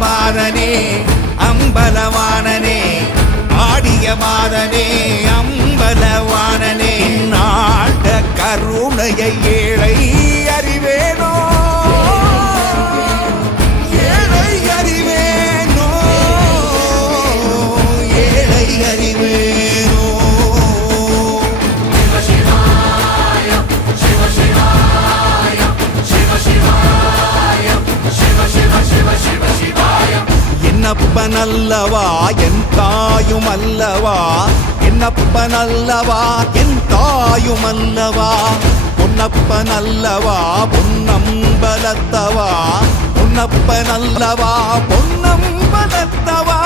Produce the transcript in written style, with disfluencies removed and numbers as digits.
பாதனே அம்பலவானனே ஆடிய பாதனே அம்பலவானனே நாட்ட கருணையை ஏழை அறிவேனோ ஏழை அறிவேனோ ஏழை அறிவேனோ என்னப்பனல்லவா என் தாயும் அல்லவா என்னப்பனல்லவா என் தாயும் அல்லவா பொன்னப்பனல்லவா பொன்னம்பலத்தவா பொன்னப்பனல்லவா பொன்னம்பலத்தவா